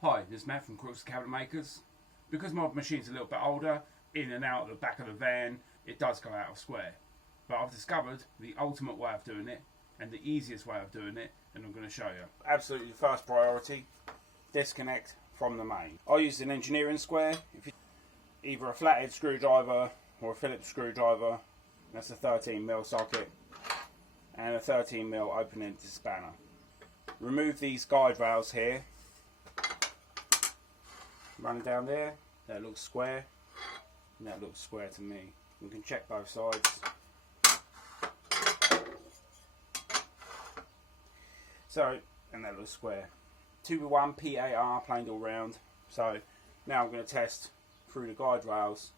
Hi, this is Matt from Crooks Cabinet Makers. Because my machine's a little bit older, in and out of the back of the van, it does go out of square. But I've discovered the ultimate way of doing it, and the easiest way of doing it, and I'm going to show you. Absolutely first priority, disconnect from the main. I use an engineering square, either a flathead screwdriver or a Phillips screwdriver. That's a 13mm socket, and a 13mm open-ended spanner. Remove these guide rails here. Run down there, that looks square, and that looks square to me. We can check both sides. So, and that looks square. 2x1 PAR planed all round. So, now I'm going to test through the guide rails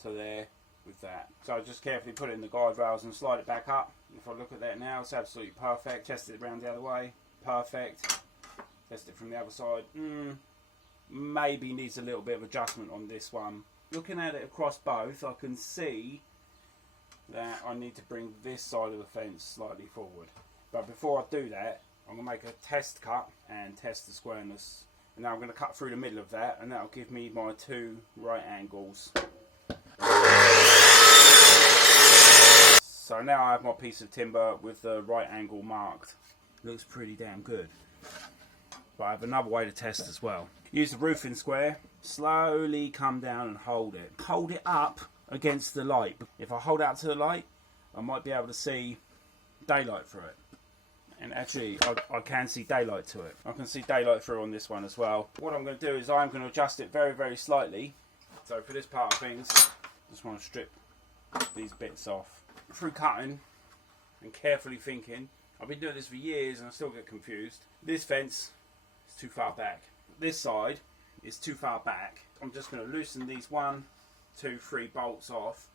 to there with that. So, just carefully put it in the guide rails and slide it back up. If I look at that now, it's absolutely perfect. Test it around the other way, perfect. Test it from the other side. Maybe needs a little bit of adjustment on this one. Looking at it across both, I can see that I need to bring this side of the fence slightly forward. But before I do that, I'm going to make a test cut and test the squareness. And now I'm going to cut through the middle of that, and that'll give me my two right angles. So now I have my piece of timber with the right angle marked. Looks pretty damn good. But I have another way to test as well. Use the roofing square, slowly come down and hold it. Hold it up against the light. If I hold out to the light, I might be able to see daylight through it. And actually, I can see daylight to it. I can see daylight through on this one as well. What I'm going to do is I'm going to adjust it very, very slightly. So for this part of things, I just want to strip these bits off. Through cutting and carefully thinking, I've been doing this for years and I still get confused. This fence is too far back. This side is too far back. I'm just going to loosen these 1, 2, 3 bolts off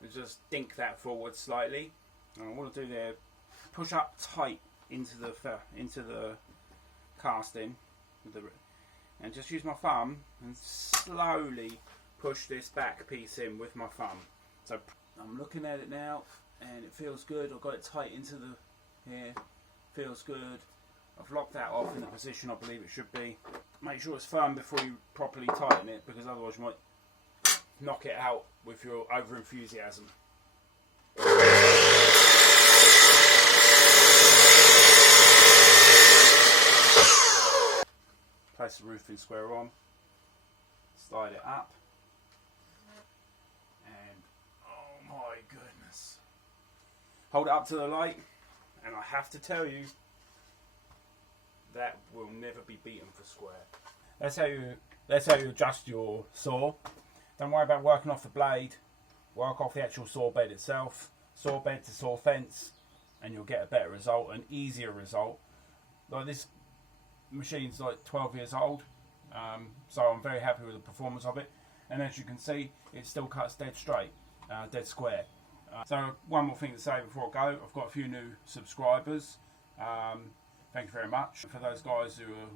and just dink that forward slightly. And I want to do there, push up tight into the casting, and just use my thumb and slowly push this back piece in with my thumb. So I'm looking at it now, and it feels good. I've got it tight into the here. Feels good. I've locked that off in the position I believe it should be. Make sure it's firm before you properly tighten it, because otherwise you might knock it out with your over enthusiasm. Place the roofing square on, slide it up, and oh my goodness. Hold it up to the light, and I have to tell you, that will never be beaten for square. That's how you adjust your saw. Don't worry about working off the blade. Work off the actual saw bed itself. Saw bed to saw fence, and you'll get a better result, an easier result. Like this machine's like 12 years old, so I'm very happy with the performance of it. And as you can see, it still cuts dead straight, dead square. So one more thing to say before I go, I've got a few new subscribers. Thank you very much. For those guys who are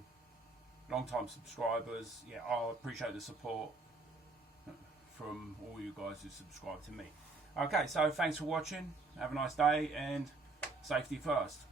long-time subscribers, yeah, I appreciate the support from all you guys who subscribe to me. Okay, so thanks for watching. Have a nice day, and safety first.